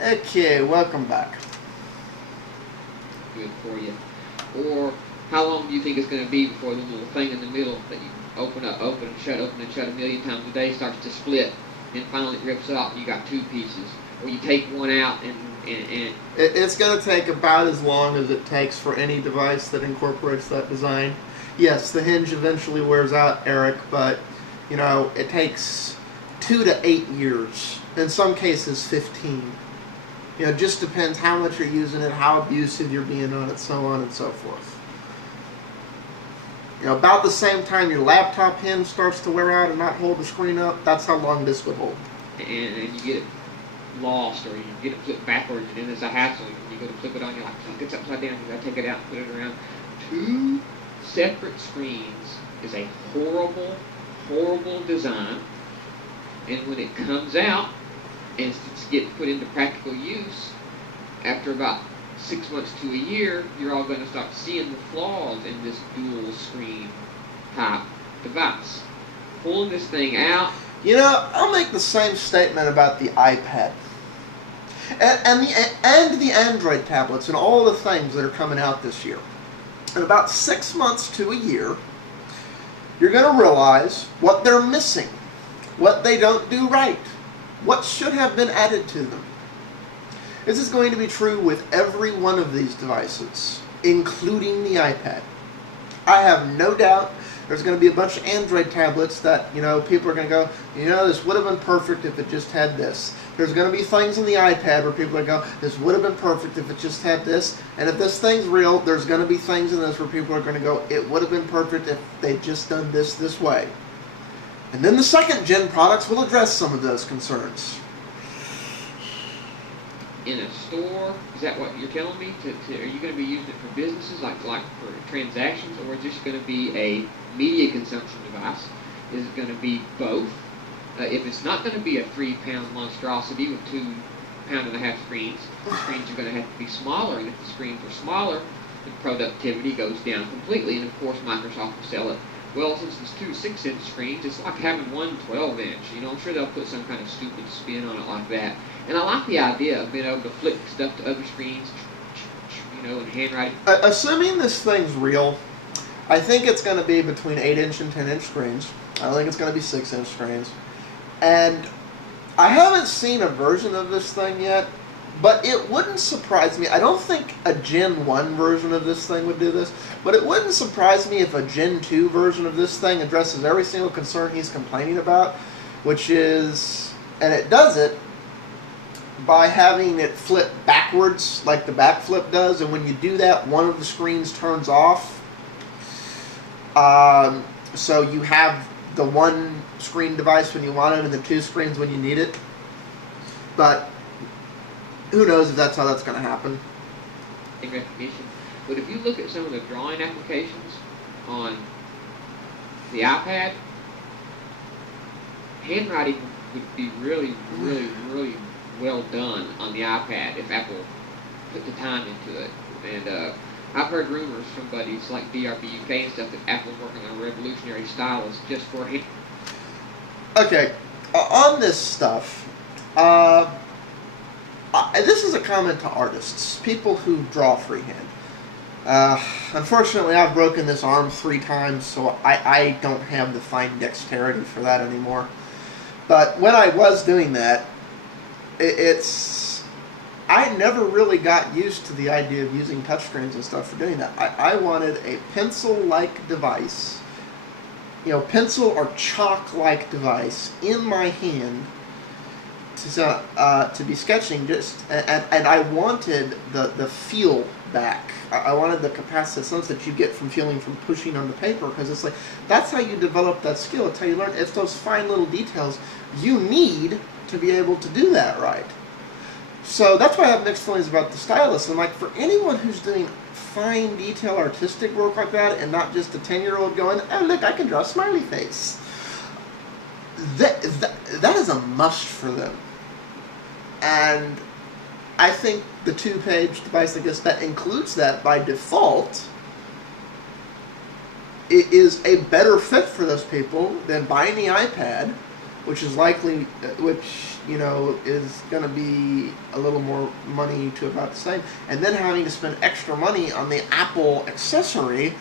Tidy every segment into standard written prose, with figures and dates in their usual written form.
Okay, welcome back. Good for you. Or how long do you think it's going to be before the little thing in the middle that you open and shut a million times a day starts to split, and finally it rips up and you got two pieces? Or you take one out and It's going to take about as long as it takes for any device that incorporates that design. Yes, the hinge eventually wears out, Eric, but it takes 2 to 8 years. In some cases, 15. It just depends how much you're using it, how abusive you're being on it, so on and so forth. About the same time your laptop hinge starts to wear out and not hold the screen up, that's how long this would hold. and you get it lost, or you get it flipped backwards, and then it's a hassle. You go to flip it on, you're like, fuck, it's upside down. You gotta take it out and put it around. 2 separate screens is a horrible, horrible design. And when it comes out and it's gets put into practical use, after about 6 months to a year, you're all going to start seeing the flaws in this dual screen type device. Pulling this thing out. I'll make the same statement about the iPad and the Android tablets and all the things that are coming out this year. In about 6 months to a year, you're going to realize what they're missing, what they don't do right, what should have been added to them. This is going to be true with every one of these devices, including the iPad. I have no doubt there's going to be a bunch of Android tablets that, people are going to go, this would have been perfect if it just had this. There's going to be things on the iPad where people are going to go, this would have been perfect if it just had this. And if this thing's real, there's going to be things in this where people are going to go, it would have been perfect if they'd just done this way. And then the second gen products will address some of those concerns. In a store, is that what you're telling me? Are you going to be using it for businesses, like for transactions, or is this going to be a media consumption device? Is it going to be both? If it's not going to be a 3-pound monstrosity with 2.5-pound screens, the screens are going to have to be smaller, and if the screens are smaller, the productivity goes down completely, and of course Microsoft will sell it. Well, since it's 2 6-inch screens, it's like having one 12-inch. I'm sure they'll put some kind of stupid spin on it like that. And I like the idea of being able to flick stuff to other screens, and handwriting. Assuming this thing's real, I think it's going to be between 8-inch and 10-inch screens. I don't think it's going to be 6-inch screens. And I haven't seen a version of this thing yet, but it wouldn't surprise me. I don't think a Gen 1 version of this thing would do this, but it wouldn't surprise me if a Gen 2 version of this thing addresses every single concern he's complaining about, which is, and it does it, by having it flip backwards like the back flip does, and when you do that, one of the screens turns off. So you have the one screen device when you want it and the 2 screens when you need it. But who knows if that's how that's going to happen. Recognition. But if you look at some of the drawing applications on the iPad, handwriting would be really, really, really well done on the iPad if Apple put the time into it. And I've heard rumors from buddies like DRB UK and stuff that Apple's working on a revolutionary stylus just for hand. Okay, on this stuff, this is a comment to artists, people who draw freehand. Unfortunately, I've broken this arm 3 times, so I don't have the fine dexterity for that anymore. But when I was doing that, I never really got used to the idea of using touchscreens and stuff for doing that. I wanted a pencil-like device, pencil or chalk-like device in my hand to be sketching, and I wanted the feel back. I wanted the capacitance that you get from feeling from pushing on the paper, because it's like, that's how you develop that skill. It's how you learn. It's those fine little details you need to be able to do that right. So that's why I have mixed feelings about the stylus. And like, for anyone who's doing fine detail artistic work like that, and not just a 10-year-old going, oh look, I can draw a smiley face, that is a must for them. And I think the 2-page device, I guess, that includes that by default, it is a better fit for those people than buying the iPad which is likely, is going to be a little more money to about the same, and then having to spend extra money on the Apple accessory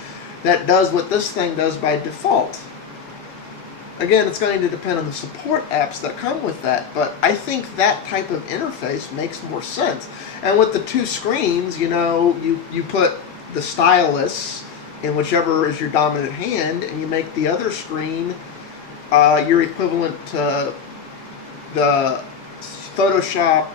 that does what this thing does by default. Again, it's going to depend on the support apps that come with that, but I think that type of interface makes more sense. And with the two screens, you put the stylus in whichever is your dominant hand, and you make the other screen your equivalent to the Photoshop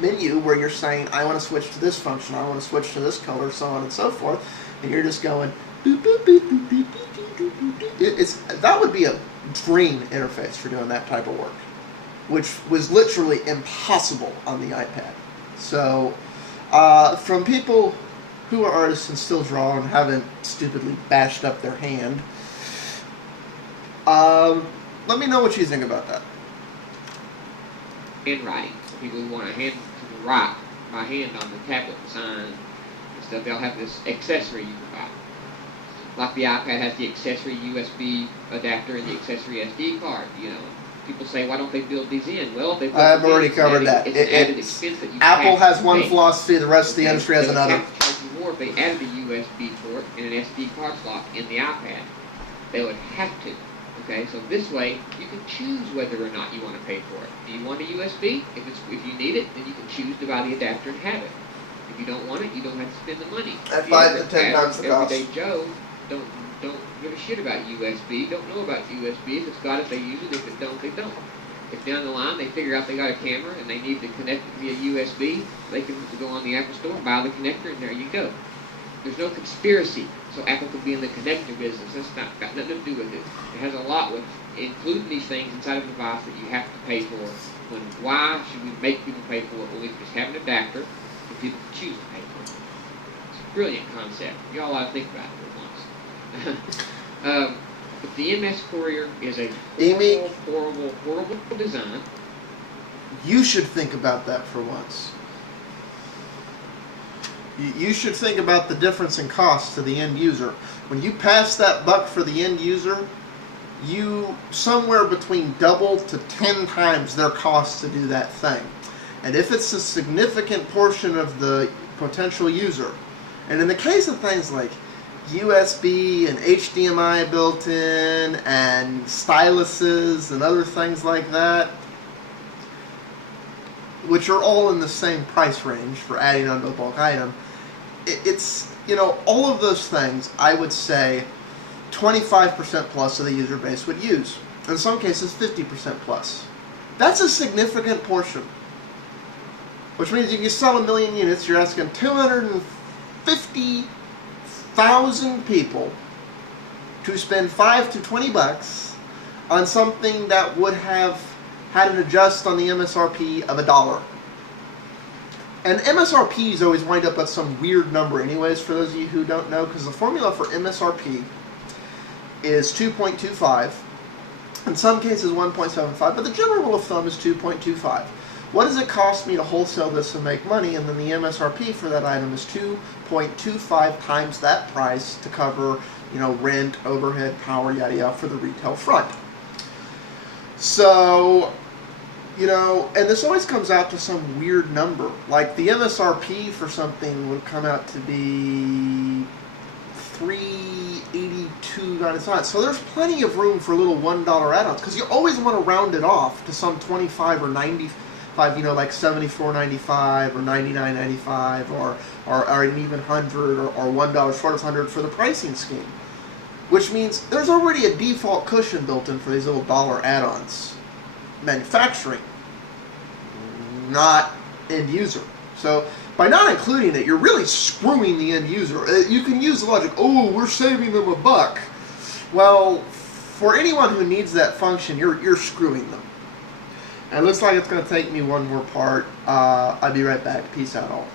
menu, where you're saying, I want to switch to this function, I want to switch to this color, so on and so forth, and you're just going boop, boop, boop, boop, boop, boop, boop, boop. That would be a dream interface for doing that type of work, which was literally impossible on the iPad. So from people who are artists and still draw and haven't stupidly bashed up their hand, let me know what you think about that. Handwriting. For people who want to write by hand on the tablet and sign and stuff, they'll have this accessory you can buy. Like the iPad has the accessory USB adapter and the accessory SD card. People say, why don't they build these in? Well, they've I've already covered that. It's an added expense that you Apple has one pay. philosophy, the rest of the industry has another. They would have to charge you more if they added a USB port and an SD card slot in the iPad. They would have to. Okay, so this way you can choose whether or not you want to pay for it. Do you want a USB? If you need it, then you can choose to buy the adapter and have it. If you don't want it, you don't have to spend the money. At 5 to 10 times the cost. Everyday Joe don't give a shit about USB. Don't know about USB. If it's got it, they use it. If it don't, they don't. If down the line they figure out they got a camera and they need to connect it via USB, they can go on the Apple Store, buy the connector, and there you go. There's no conspiracy, so Apple could be in the connector business. That's got nothing to do with it. It has a lot with including these things inside of a device that you have to pay for. Why should we make people pay for it when we can just have an adapter for people to choose to pay for it? It's a brilliant concept. Y'all ought to think about it once. But the MS Courier is a horrible design. You should think about that for once. You should think about the difference in cost to the end user. When you pass that buck for the end user, you somewhere between double to 10 times their cost to do that thing. And if it's a significant portion of the potential user, and in the case of things like USB and HDMI built in and styluses and other things like that, which are all in the same price range for adding onto a bulk item, it's, all of those things, I would say 25% plus of the user base would use. In some cases, 50% plus. That's a significant portion. Which means if you sell 1 million units, you're asking 250,000 people to spend $5 to $20 on something that would have had an adjust on the MSRP of $1. And MSRPs always wind up at some weird number anyways, for those of you who don't know, because the formula for MSRP is 2.25, in some cases 1.75, but the general rule of thumb is 2.25. What does it cost me to wholesale this and make money? And then the MSRP for that item is 2.25 times that price to cover, rent, overhead, power, yada yada, for the retail front. So, and this always comes out to some weird number. Like the MSRP for something would come out to be $3.82.99. So there's plenty of room for little $1 add-ons, because you always want to round it off to some 25 or 95, like $74.95 or $99.95 or an even 100 or $1 short of 100 for the pricing scheme. Which means there's already a default cushion built in for these little dollar add-ons. Manufacturing, not end user. So by not including it, you're really screwing the end user. You can use the logic, oh, we're saving them $1. Well, for anyone who needs that function, you're screwing them. And it looks like it's going to take me one more part. I'll be right back. Peace out all.